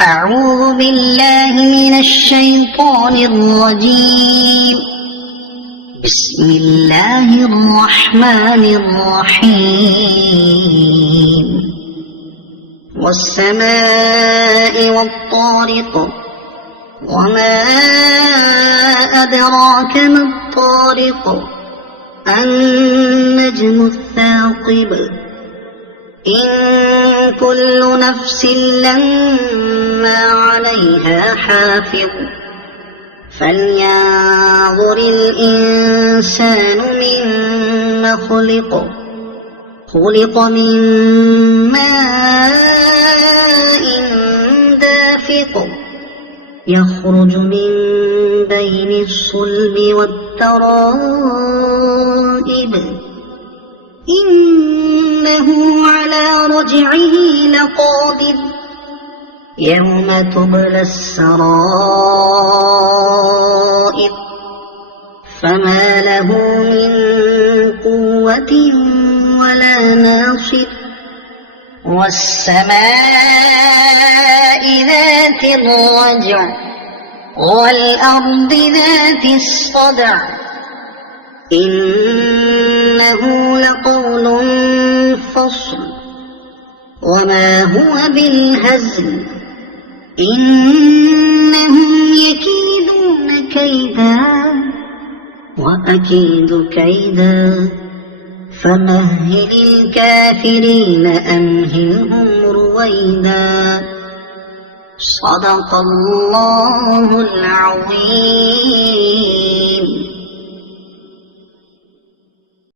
أعوذ بالله من الشيطان الرجيم. بسم الله الرحمن الرحيم. والسماء والطارق، وما أدراك ما الطارق، النجم الثاقب. إن كل نفس لما عليها حافظ. فلينظر الإنسان مما خلق. خلق من ماء دافق، يخرج من بين الصلب والترائب. إنه على رجعه لقادر. يوم تبلى السرائر، فما له من قوة ولا ناصر. والسماء ذات الرجع، والأرض ذات الصدع. إنه لقول فصل، وما هو بالهزل. إنهم يكيدون كيدا، وأكيد كيدا. فمهل الكافرين أمهلهم رويدا. صدق الله العظيم.